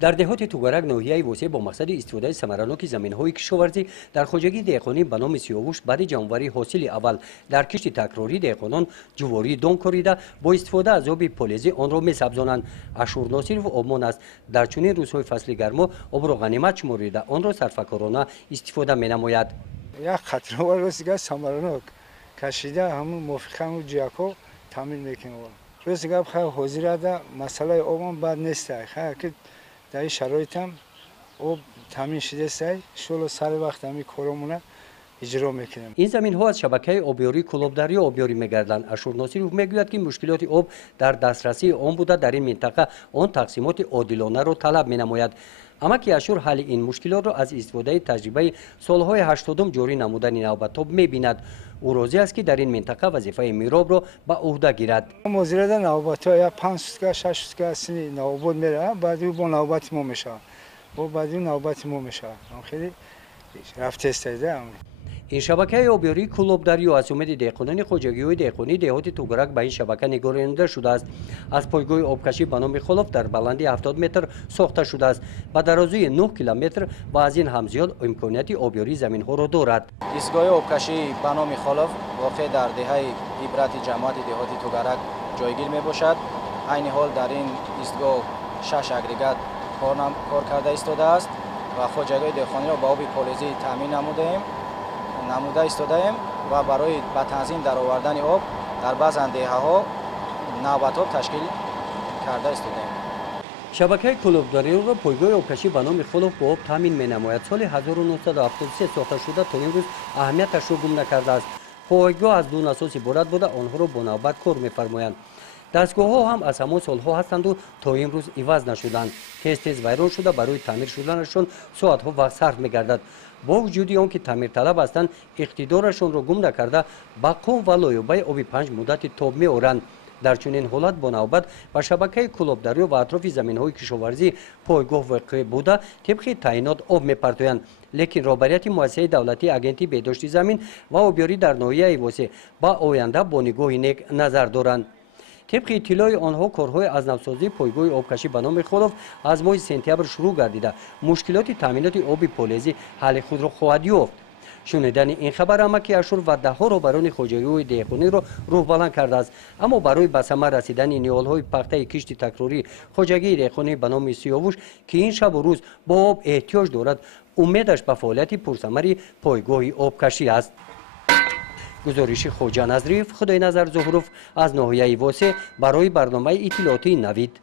در دهات توگرک ناحیه وسیع با مقصد استفاده ثمرناک زمین‌های کشاورزی در خواجگی دهقانی به نام سیاوش بعد جانوری حاصل اول در کشت تکراری دهقانان جواری دان کاریده با استفاده از آب پلیزی آن را می‌سبزانند. اشور ناصرов آبمان است در چنین روزهای فصل گرما آب را غنیمت شمریده آن را صرفه‌کارانه استفاده می‌نماید. یک خطرناک روزگار ثمرناک کشیده همون موافق همون جیاکو تامین میکنه. روزگار خیلی حاضر ده مسئله آبان بد نیست. خیلی در شرایط هم آب تامین شده است. شلو سر وقت همی کارمونه اجرا میکنیم. این زمین ها از شبکه آبیاری کلابدری آبیاری میگردند. اشور ناصرov میگوید که مشکلات آب در دسترسی آن بوده در این منطقه آن تقسیمات عادلانه را طلب مینماید. اما که اشور حل این مشکلات را از استفاده تجربه سالهای 80 جاری نمودن نوبتاب میبیند. او راضی است که در این منطقه وظیفه میراب را به عهده گیرد. مزرعه نوبت‌ها یا 5 سوسکه 6 سوسکه سنی نوبت میره بعد او نوبت ما میشه. و بعد نوبت ما میشه. خیلی رفته است. این شبکه آبیاری کلابدری و از امید دهقانان خواجگی‌های دهقانی دهات توگرک به این شبکه نگارانده شده است. از پایگاه آبکشی به نام خلف در بلندی 70 متر ساخته شده است. با درازی 9 کیلومتر و از این هم زیاد امکانیت آبیاری زمین‌ها را دارد. ایستگاه آبکشی به نام خلف واقع در دهه عبرت جماعت دهات توگرک جایگیر میباشد. عین حال در این ایستگاه 6 اگریگات کار کرده ایستاده است و خواجگی‌های دهقانی را با آب پلیزی تامین نموده ایستاده‌ایم و برای به تنظیم در آوردن آب در بعض دهه‌ها نوبت آب تشکیل کرده ایستاده‌ایم. شبکه کلابدری را پایگاه آبکشی به نام خلف با آب تامین می‌نماید. سال 1973 ساخته شده تا امروز اهمیتش را گم نکرده است. پایگاه از دو اساس عبارت بوده آنها را با نوبت کار می‌فرمایند. دستگاه‌ها هم از همان سال‌ها هستند و تا امروز عوض نشدند. تیز ویران شده برای تعمیر شدنشان ساعت‌ها وقت صرف می‌گردد. با وجود آنکه تعمیر طلب هستند اقتدارشان را گم نکرده با قوم و لایحه آب 5 مدت تاب می‌آورند. در چنین حالت با نوبت و شبکه کلابدری و اطراف زمین‌های کشاورزی پایگاه واقع بوده طبق تعیینات آب می‌پرتویند. لیکن رهبریت مؤسسه دولتی اگنتی بهداشت زمین و آبیاری در ناحیه وسیع با آینده با نگاه نیک نظر دارند. طبق اطلاع آنها کارهای از نوسازی پایگاه آبکشی به نام خلف از ماه سپتامبر شروع گردیده مشکلات تامینات آب پلیزی حل خود را خواهد یافت. شنیدن این خبر امکی اشور و دهها رهبران خواجگی‌های دهقانی را روح بلند کرده است. اما برای به ثمر رسیدن نیال‌های پخته کشت تکراری خواجگی دهقانی به نام سیاوش که این شب و روز با آب احتیاج دارد امیدش به فعالیت پرثمر پایگاه آبکشی است. گزارش خواجه نظریف خدای نظر ظهروف از ناحیه واسع برای برنامه اطلاعاتی نوید.